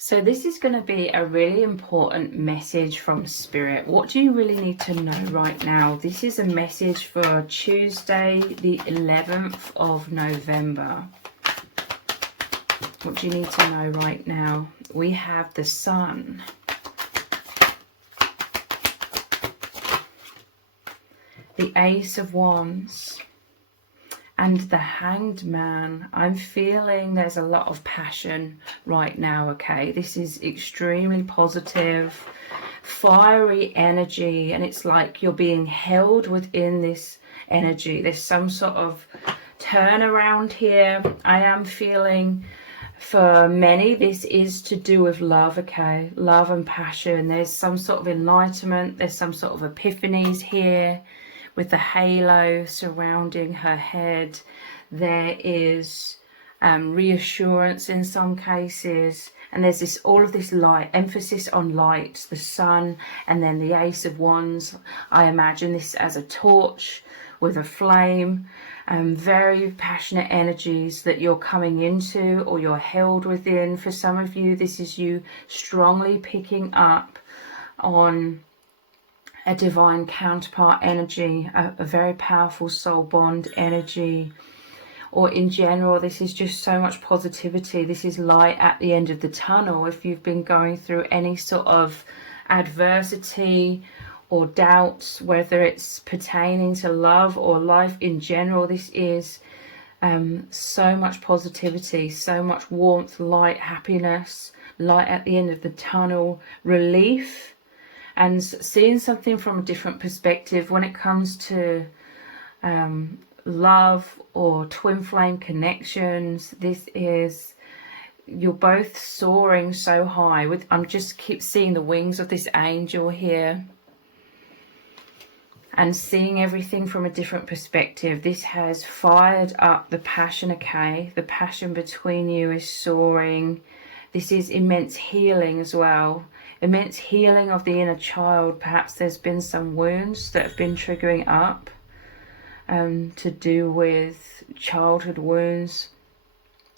So this is going to be a really important message from Spirit. What do you really need to know right now? This is a message for Tuesday, the 11th of November. What do you need to know right now? We have the Sun, the Ace of Wands, and the Hanged Man. I'm feeling there's a lot of passion right now, okay? This is extremely positive, fiery energy, and it's like you're being held within this energy. There's some sort of turnaround here. I am feeling for many this is to do with love, okay? Love and passion. There's some sort of enlightenment. There's some sort of epiphanies here. With the halo surrounding her head, there is reassurance in some cases, and there's this all of this light, emphasis on light, the Sun, and then the Ace of Wands. I imagine this as a torch with a flame, very passionate energies that you're coming into or you're held within. For some of you, this is you strongly picking up on a divine counterpart energy, a very powerful soul bond energy, or in general, this is just so much positivity. This is light at the end of the tunnel. If you've been going through any sort of adversity or doubts, whether it's pertaining to love or life in general, this is so much positivity, so much warmth, light, happiness, light at the end of the tunnel, relief, and seeing something from a different perspective when it comes to love or twin flame connections. This is, you're both soaring so high. I'm just keep seeing the wings of this angel here and seeing everything from a different perspective. This has fired up the passion, okay? The passion between you is soaring. This is immense healing as well. Immense healing of the inner child. Perhaps there's been some wounds that have been triggering up to do with childhood wounds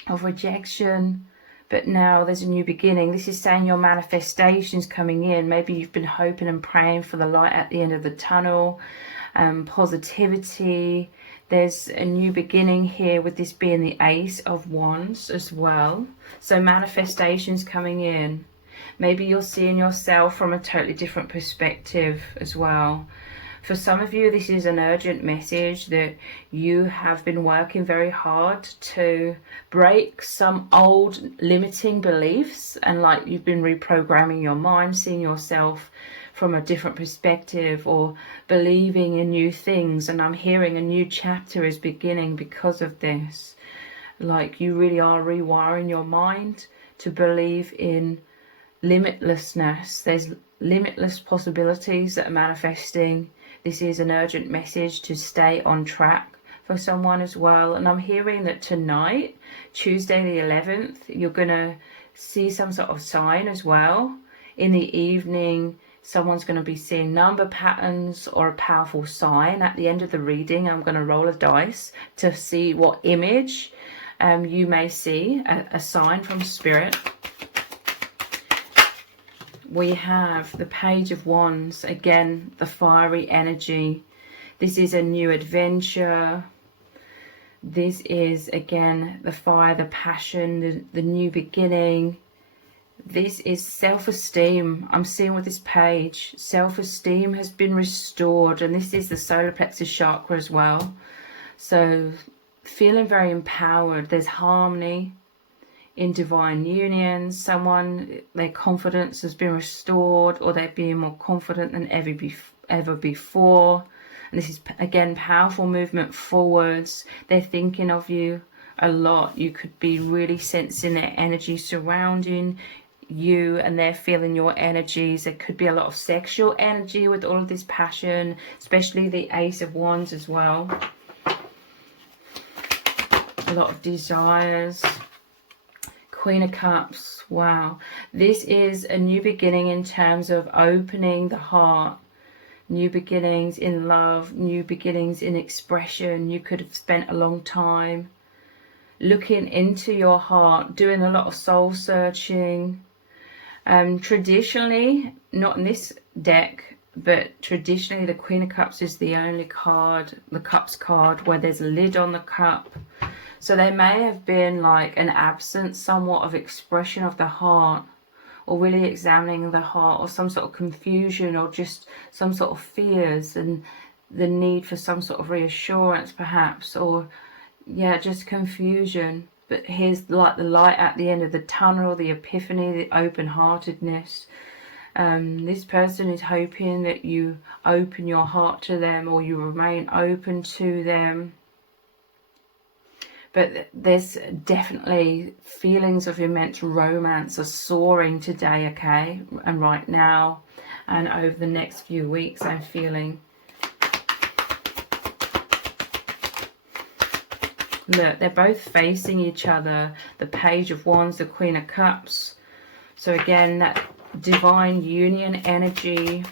of rejection. But now there's a new beginning. This is saying your manifestation's coming in. Maybe you've been hoping and praying for the light at the end of the tunnel. Positivity. There's a new beginning here with this being the Ace of Wands as well. So manifestation's coming in. Maybe you're seeing yourself from a totally different perspective as well. For some of you, this is an urgent message that you have been working very hard to break some old limiting beliefs, and like you've been reprogramming your mind, seeing yourself from a different perspective or believing in new things. And I'm hearing a new chapter is beginning because of this. Like you really are rewiring your mind to believe in limitlessness. There's limitless possibilities that are manifesting. This is an urgent message to stay on track for someone as well. And I'm hearing that tonight, Tuesday the 11th, you're going to see some sort of sign as well. In the evening, someone's going to be seeing number patterns or a powerful sign. At the end of the reading, I'm going to roll a dice to see what image you may see, a sign from Spirit. We have the Page of Wands, again, the fiery energy. This is a new adventure. This is, again, the fire, the passion, the new beginning. This is self-esteem. I'm seeing with this page, self-esteem has been restored. And this is the solar plexus chakra as well. So feeling very empowered. There's harmony in divine union. Someone, their confidence has been restored, or they're being more confident than ever before. And this is, again, powerful movement forwards. They're thinking of you a lot. You could be really sensing their energy surrounding you, and they're feeling your energies. There could be a lot of sexual energy with all of this passion, especially the Ace of Wands as well. A lot of desires. Queen of Cups. Wow. This is a new beginning in terms of opening the heart. New beginnings in love. New beginnings in expression. You could have spent a long time looking into your heart, doing a lot of soul searching, Traditionally, not in this deck, but traditionally the Queen of Cups is the only card, the Cups card, where there's a lid on the cup. So there may have been like an absence somewhat of expression of the heart, or really examining the heart, or some sort of confusion, or just some sort of fears and the need for some sort of reassurance perhaps, or yeah, just confusion. But here's like the light at the end of the tunnel, the epiphany, the open-heartedness. This person is hoping that you open your heart to them, or you remain open to them. But there's definitely feelings of immense romance are soaring today, okay? And right now, and over the next few weeks, I'm feeling. Look, they're both facing each other. The Page of Wands, the Queen of Cups. So again, that divine union energy.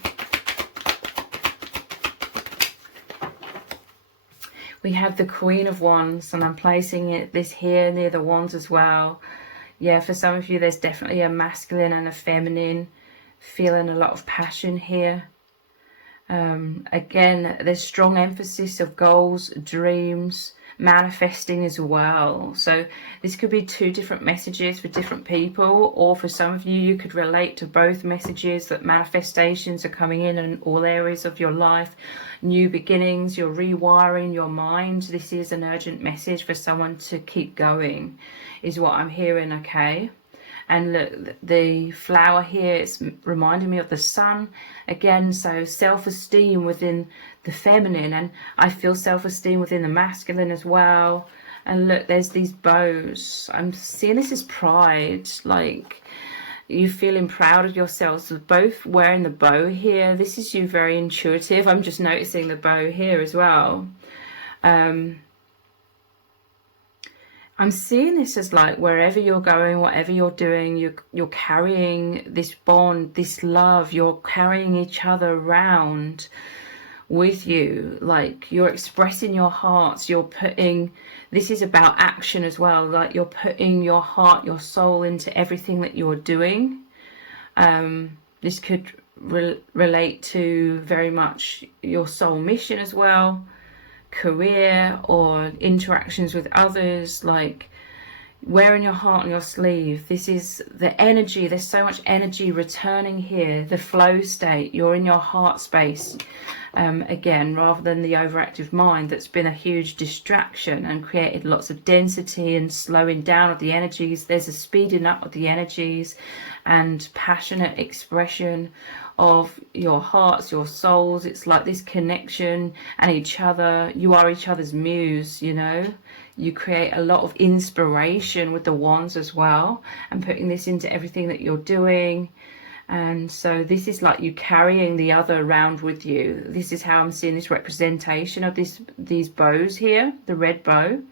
We have the Queen of Wands, and I'm placing this here near the Wands as well. Yeah, for some of you, there's definitely a masculine and a feminine, feeling a lot of passion here. Again, there's strong emphasis of goals, dreams, manifesting as well. So this could be two different messages for different people, or for some of you, you could relate to both messages, that manifestations are coming in all areas of your life, new beginnings, you're rewiring your mind. This is an urgent message for someone to keep going, is what I'm hearing, okay? And look, the flower here is reminding me of the sun again. So self-esteem within the feminine, and I feel self-esteem within the masculine as well. And look, there's these bows. I'm seeing this as pride, like you feeling proud of yourselves. Both wearing the bow here. This is you very intuitive. I'm just noticing the bow here as well. I'm seeing this as like wherever you're going, whatever you're doing, you're carrying this bond, this love. You're carrying each other around with you. Like you're expressing your hearts. You're putting, this is about action as well. Like you're putting your heart, your soul into everything that you're doing. This could relate to very much your soul mission as well. Career or interactions with others, like wearing your heart on your sleeve. This is the energy. There's so much energy returning here. The flow state. You're in your heart space again, rather than the overactive mind that's been a huge distraction and created lots of density and slowing down of the energies. There's a speeding up of the energies and passionate expression of your hearts, your souls. It's like this connection and each other. You are each other's muse, you know. You create a lot of inspiration with the wands as well, and putting this into everything that you're doing. And so this is like you carrying the other around with you. This is how I'm seeing this representation of these bows here, the red bow.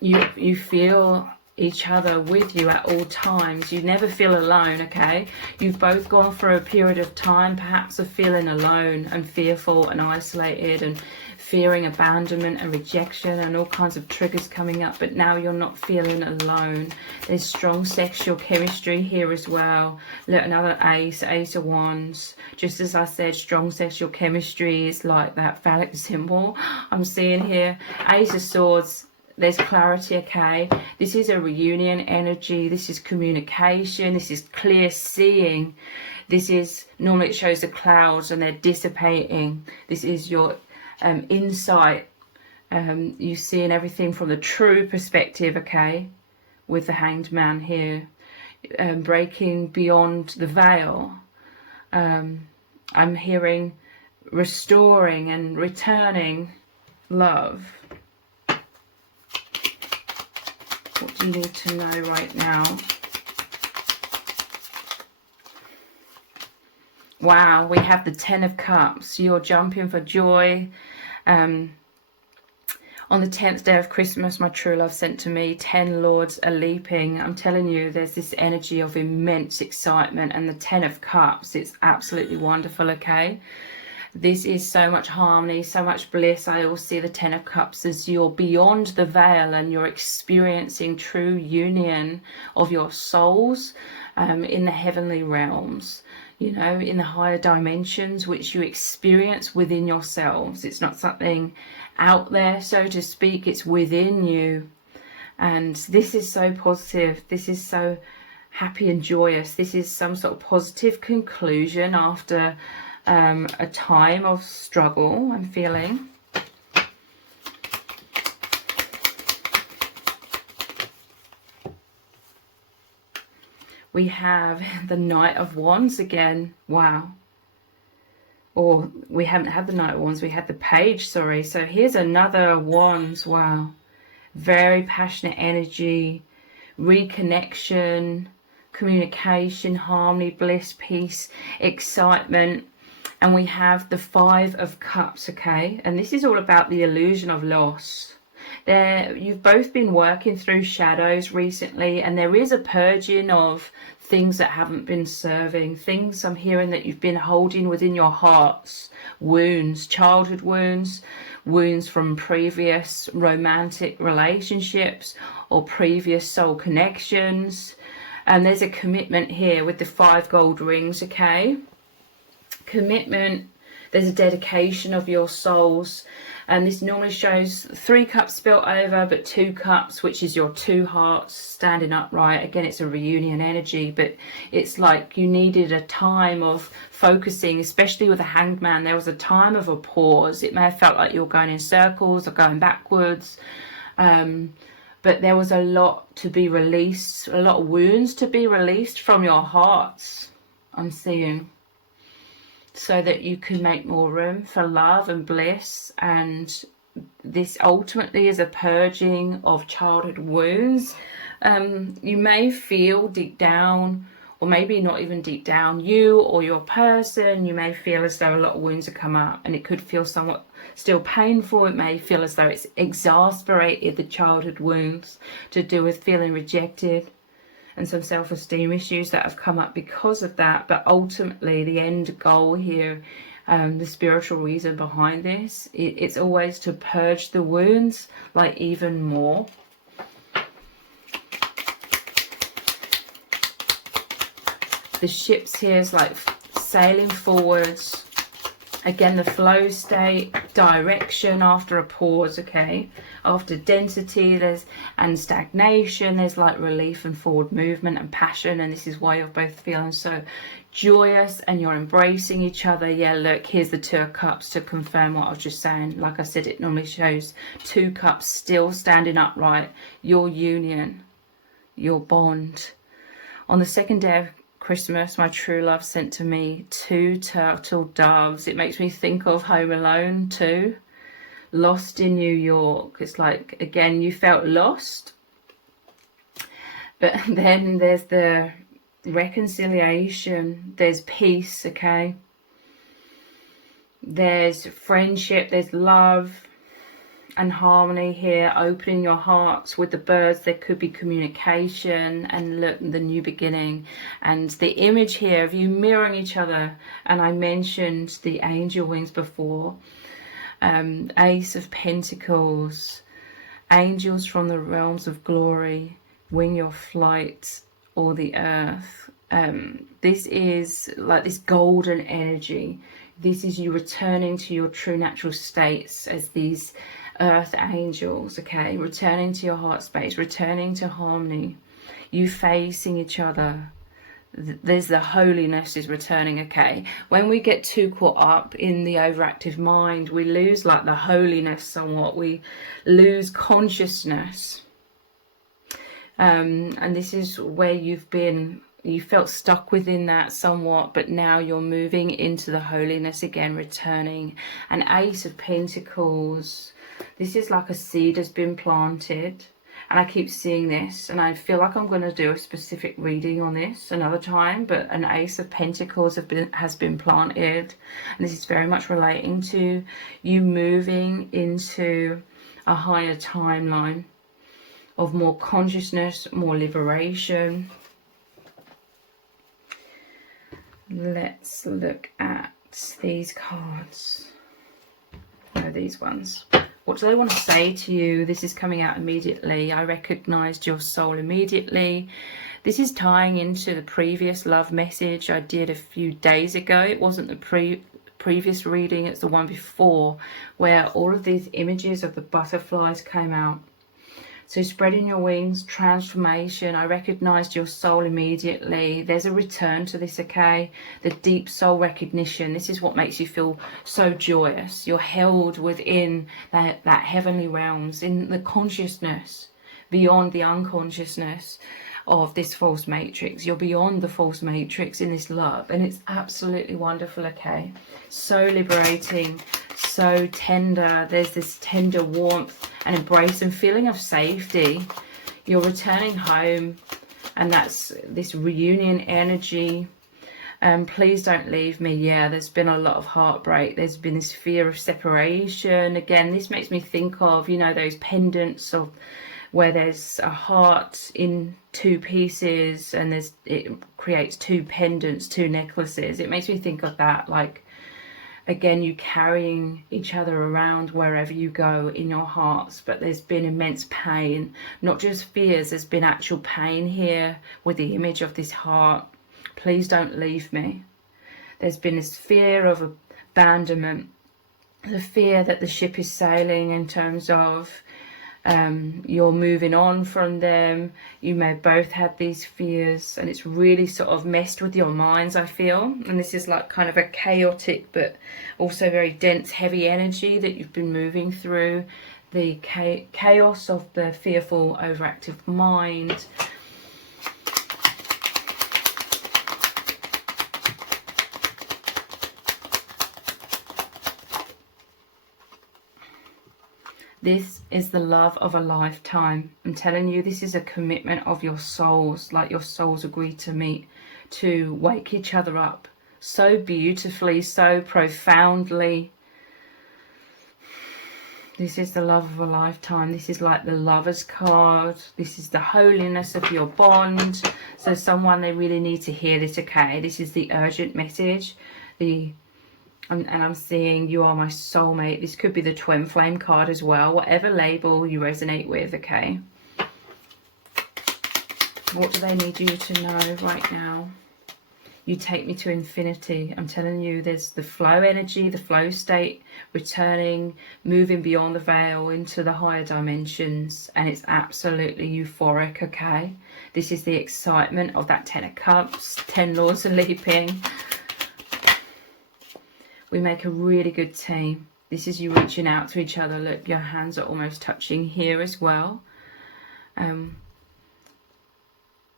You feel each other with you at all times. You never feel alone, okay? You've both gone through a period of time perhaps of feeling alone and fearful and isolated and fearing abandonment and rejection and all kinds of triggers coming up, but now you're not feeling alone. There's strong sexual chemistry here as well. Look, another ace of wands. Just as I said, strong sexual chemistry is like that phallic symbol I'm seeing here. Ace of swords. There's clarity, okay? This is a reunion energy. This is communication. This is clear seeing. This is, normally it shows the clouds and they're dissipating. This is your insight. You seeing everything from the true perspective, okay? With the Hanged Man here. Breaking beyond the veil. I'm hearing restoring and returning love. What do you need to know right now? Wow, we have the 10 of Cups. You're jumping for joy. On the 10th day of Christmas, my true love sent to me, 10 lords are leaping. I'm telling you, there's this energy of immense excitement. And the 10 of Cups, it's absolutely wonderful, okay? This is so much harmony, so much bliss. I also see the Ten of Cups as you're beyond the veil and you're experiencing true union of your souls in the heavenly realms, you know, in the higher dimensions, which you experience within yourselves. It's not something out there, so to speak, it's within you. And this is so positive. This is so happy and joyous. This is some sort of positive conclusion after a time of struggle, I'm feeling. We have the Knight of Wands again. Wow. Or we haven't had the Knight of Wands, we had the Page, sorry. So here's another Wands. Wow. Very passionate energy, reconnection, communication, harmony, bliss, peace, excitement. And we have the Five of Cups, okay? And this is all about the illusion of loss. You've both been working through shadows recently, and there is a purging of things that haven't been serving, things I'm hearing that you've been holding within your hearts, wounds, childhood wounds, wounds from previous romantic relationships or previous soul connections. And there's a commitment here with the 5 gold rings, okay? Commitment, there's a dedication of your souls, and this normally shows 3 cups spilt over, but 2 cups, which is your 2 hearts standing upright. Again, it's a reunion energy, but it's like you needed a time of focusing, especially with the Hanged Man. There was a time of a pause. It may have felt like you were going in circles or going backwards, but there was a lot to be released, a lot of wounds to be released from your hearts, I'm seeing, so that you can make more room for love and bliss. And this ultimately is a purging of childhood wounds. You may feel deep down, or maybe not even deep down, you or your person, you may feel as though a lot of wounds have come up, and it could feel somewhat still painful. It may feel as though it's exasperated the childhood wounds to do with feeling rejected, and some self-esteem issues that have come up because of that. But ultimately the end goal here, the spiritual reason behind this, it's always to purge the wounds, like even more. The ships here is like sailing forwards. Again, the flow state, direction after a pause, okay? After density and stagnation, there's like relief and forward movement and passion. And this is why you're both feeling so joyous and you're embracing each other. Yeah, look, here's the 2 of Cups to confirm what I was just saying. Like I said, it normally shows 2 cups still standing upright. Your union, your bond. On the second day of Christmas, my true love sent to me 2 turtle doves. It makes me think of Home Alone 2, Lost in New York. It's like, again, you felt lost, but then there's the reconciliation, there's peace, okay? There's friendship, there's love and harmony here, opening your hearts with the birds. There could be communication, and look, the new beginning. And the image here of you mirroring each other, and I mentioned the angel wings before, Ace of Pentacles, angels from the realms of glory, wing your flight, or the earth. This is like this golden energy. This is you returning to your true natural states as these earth angels, okay? Returning to your heart space, returning to harmony, you facing each other. There's the holiness is returning, okay? When we get too caught up in the overactive mind, we lose like the holiness somewhat. We lose consciousness. And this is where you've been, you felt stuck within that somewhat, but now you're moving into the holiness again, returning. An Ace of Pentacles. This is like a seed has been planted, and I keep seeing this, and I feel like I'm going to do a specific reading on this another time, but an Ace of Pentacles has been planted, and this is very much relating to you moving into a higher timeline of more consciousness, more liberation. Let's look at these cards. No, these ones. What do they want to say to you? This is coming out immediately. I recognized your soul immediately. This is tying into the previous love message I did a few days ago. It wasn't the previous reading, it's the one before, where all of these images of the butterflies came out. So spreading your wings, transformation. I recognized your soul immediately. There's a return to this, okay? The deep soul recognition. This is what makes you feel so joyous. You're held within that heavenly realms, in the consciousness, beyond the unconsciousness of this false matrix. You're beyond the false matrix in this love, and it's absolutely wonderful, okay? So liberating, so tender. There's this tender warmth and embrace and feeling of safety. You're returning home, and that's this reunion energy. Please don't leave me. Yeah, there's been a lot of heartbreak. There's been this fear of separation. Again, this makes me think of, you know, those pendants of where there's a heart in two pieces, and it creates two pendants, two necklaces. It makes me think of that, like, again, you carrying each other around wherever you go in your hearts, but there's been immense pain, not just fears, there's been actual pain here with the image of this heart. Please don't leave me. There's been this fear of abandonment, the fear that the ship is sailing, in terms of you're moving on from them. You may both have these fears, and it's really sort of messed with your minds, I feel. And this is like kind of a chaotic but also very dense, heavy energy that you've been moving through. The chaos of the fearful, overactive mind. This is the love of a lifetime. I'm telling you, this is a commitment of your souls, like your souls agreed to meet, to wake each other up so beautifully, so profoundly. This is the love of a lifetime. This is like the Lover's card. This is the holiness of your bond. So someone, they really need to hear this, okay? This is the urgent message. And I'm seeing you are my soulmate. This could be the twin flame card as well. Whatever label you resonate with, okay? What do they need you to know right now? You take me to infinity. I'm telling you, there's the flow energy, the flow state, returning, moving beyond the veil into the higher dimensions. And it's absolutely euphoric, okay? This is the excitement of that 10 of Cups, 10 laws of leaping. We make a really good team. This is you reaching out to each other. Look, your hands are almost touching here as well.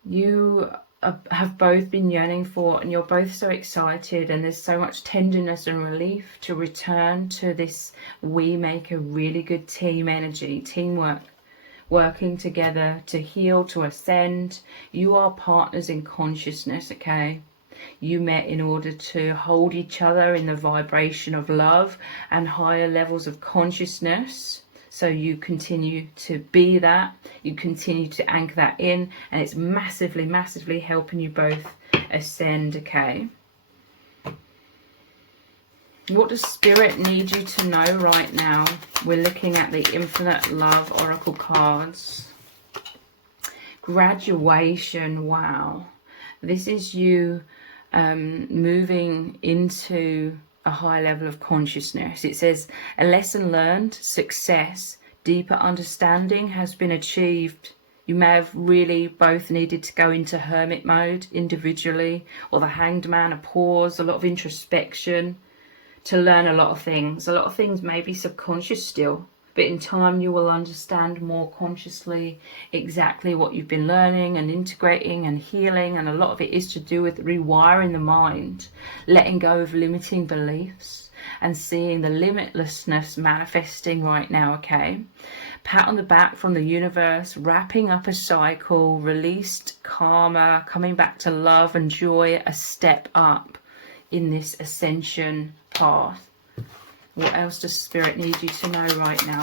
You have both been yearning for, and you're both so excited, and there's so much tenderness and relief to return to this. We make a really good team energy, teamwork, working together to heal, to ascend. You are partners in consciousness, okay? You met in order to hold each other in the vibration of love and higher levels of consciousness. So you continue to be that, you continue to anchor that in, and it's massively, massively helping you both ascend, okay? What does Spirit need you to know right now? We're looking at the Infinite Love Oracle cards. Graduation, wow. This is you moving into a high level of consciousness. It says, a lesson learned, success, deeper understanding has been achieved. You may have really both needed to go into hermit mode individually, or the Hanged Man, a pause, a lot of introspection to learn a lot of things. A lot of things may be subconscious still, but in time you will understand more consciously exactly what you've been learning and integrating and healing. And a lot of it is to do with rewiring the mind, letting go of limiting beliefs and seeing the limitlessness manifesting right now, okay? Pat on the back from the universe, wrapping up a cycle, released karma, coming back to love and joy, a step up in this ascension path. What else does Spirit need you to know right now?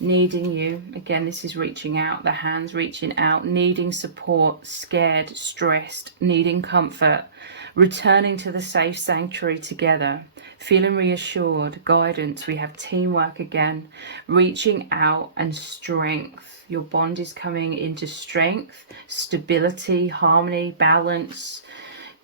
needing you. Again, this is reaching out, the hands reaching out, needing support, scared, stressed, needing comfort, returning to the safe sanctuary together, feeling reassured, guidance. We have teamwork again, reaching out, and strength. Your bond is coming into strength, stability, harmony, balance.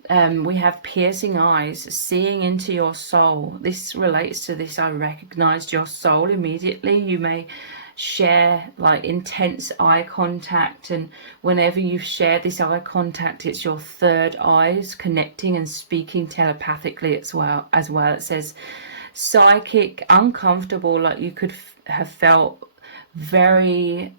We have piercing eyes, seeing into your soul. This relates to this. I recognized your soul immediately. You may share like intense eye contact, and whenever you've shared this eye contact, it's your third eyes connecting and speaking telepathically as well. It says psychic, uncomfortable, like you could have felt very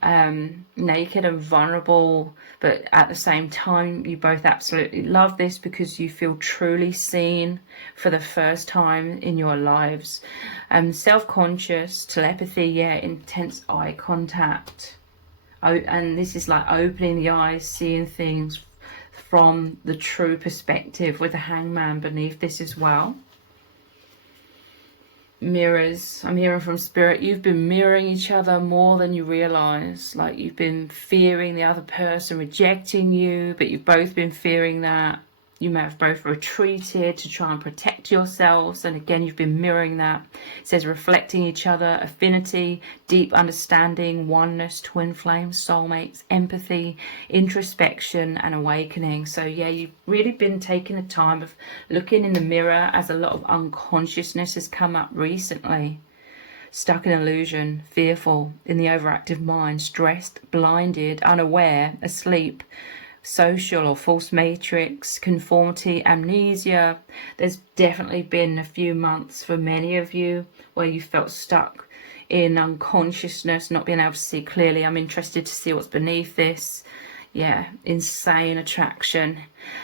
naked and vulnerable, but at the same time you both absolutely love this because you feel truly seen for the first time in your lives. Self-conscious, telepathy, yeah, intense eye contact. And this is like opening the eyes, seeing things from the true perspective, with a hangman beneath this as well. Mirrors. I'm hearing from spirit, you've been mirroring each other more than you realize. Like you've been fearing the other person rejecting you, but you've both been fearing that. You may have both retreated to try and protect yourselves, and again you've been mirroring that. It says reflecting each other, affinity, deep understanding, oneness, twin flames, soulmates, empathy, introspection and awakening. So yeah, you've really been taking the time of looking in the mirror, as a lot of unconsciousness has come up recently. Stuck in illusion, fearful, in the overactive mind, stressed, blinded, unaware, asleep, social or false matrix, conformity, amnesia. There's definitely been a few months for many of you where you felt stuck in unconsciousness, not being able to see clearly. I'm interested to see what's beneath this. Yeah, insane attraction.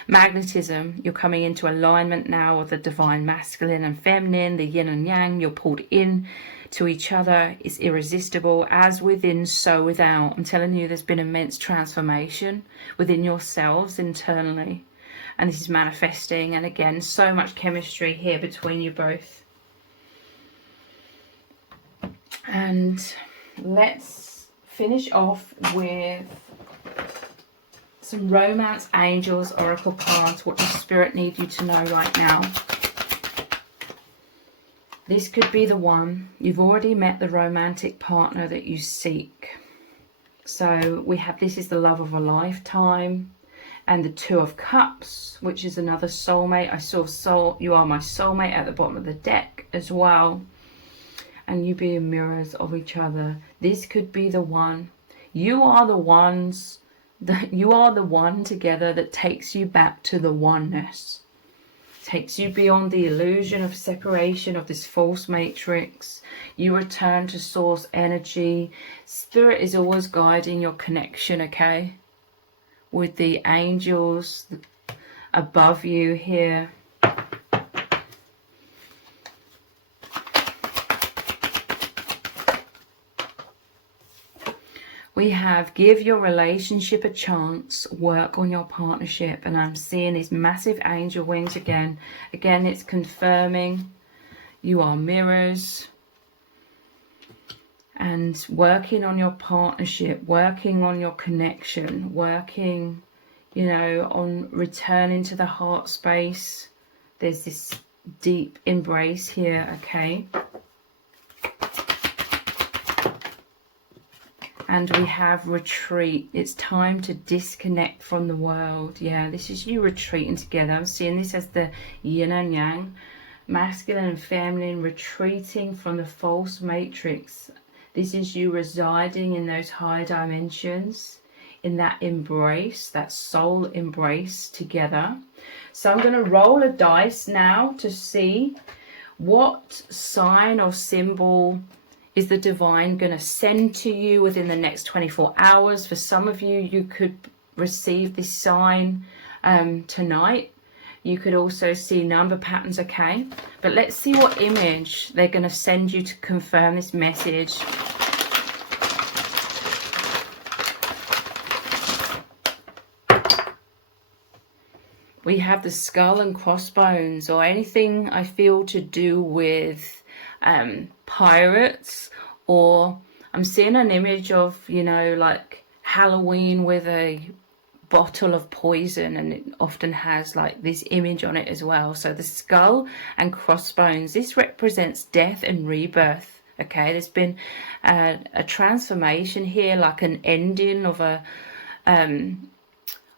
Magnetism, you're coming into alignment now with the divine masculine and feminine, the yin and yang. You're pulled in to each other. It's irresistible, as within so without. I'm telling you, there's been immense transformation within yourselves internally, and this is manifesting. And again, so much chemistry here between you both. And let's finish off with some romance angels oracle cards. What does spirit need you to know right now? This could be the one. You've already met the romantic partner that you seek. So we have, this is the love of a lifetime, and the Two of Cups, which is another soulmate. I saw you are my soulmate at the bottom of the deck as well, and you being mirrors of each other. This could be the one. You are the ones that you are the one together that takes you back to the oneness. Takes you beyond the illusion of separation, of this false matrix. You return to source energy. Spirit is always guiding your connection, okay? With the angels above you here. We have give your relationship a chance, work on your partnership. And I'm seeing these massive angel wings again. Again, it's confirming you are mirrors. And working on your partnership, working on your connection, working, you know, on returning to the heart space. There's this deep embrace here, okay? And we have retreat. It's time to disconnect from the world. Yeah, this is you retreating together. I'm seeing this as the yin and yang, masculine and feminine, retreating from the false matrix. This is you residing in those higher dimensions, in that embrace, that soul embrace together. So I'm going to roll a dice now to see what sign or symbol is the divine going to send to you within the next 24 hours. For some of you, you could receive this sign tonight. You could also see number patterns, okay? But let's see what image they're going to send you to confirm this message. We have the skull and crossbones, or anything I feel to do with pirates, or I'm seeing an image of, you know, like Halloween with a bottle of poison, and it often has like this image on it as well. So the skull and crossbones, this represents death and rebirth. Okay, there's been a transformation here, like an ending of a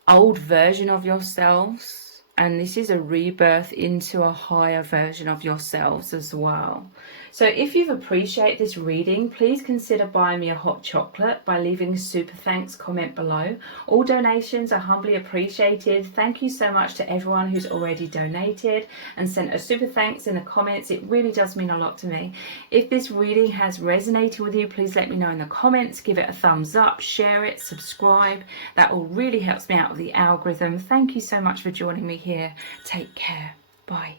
old version of yourselves, and this is a rebirth into a higher version of yourselves as well. So if you've appreciated this reading, please consider buying me a hot chocolate by leaving a super thanks comment below. All donations are humbly appreciated. Thank you so much to everyone who's already donated and sent a super thanks in the comments. It really does mean a lot to me. If this reading has resonated with you, please let me know in the comments. Give it a thumbs up, share it, subscribe. That all really helps me out with the algorithm. Thank you so much for joining me here. Take care. Bye.